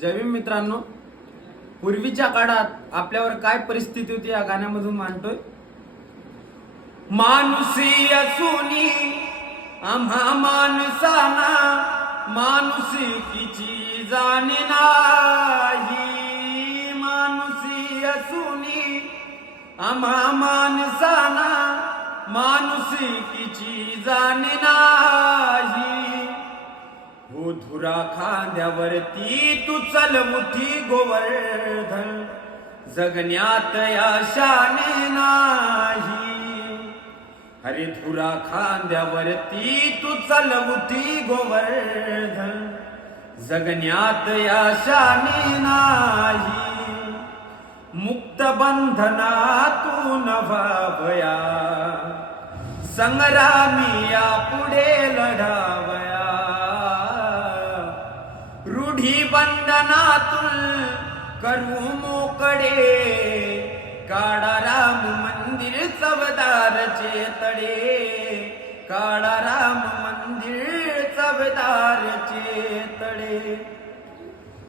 जय भीम मित्रांनो, पूर्वीच्या काळात आपल्यावर काय परिस्थिती होती या गाण्यामधून मांडतोय. माणुसी असुनी आम्हा माणसाना माणुसकीची जाण नाही. माणुसी असुनी आम्हा माणसाना माणुसकीची जाण नाही. हो धुरा खांद्यावरती तू चल मुठी गोवर्धन, जगण्यात यशाने नाही. अरे धुरा खांद्यावरती तू चल मुठी गोवर्धन, जगण्यात यशाने नाही. मुक्त बंधनातून व्हावया, संग्रामी या पुढे लढावया. रूढी बंधनातून करू मोकळे, काळा राम मंदिर चवदारचे तडे. काळा राम मंदिर चवदारचे तडे.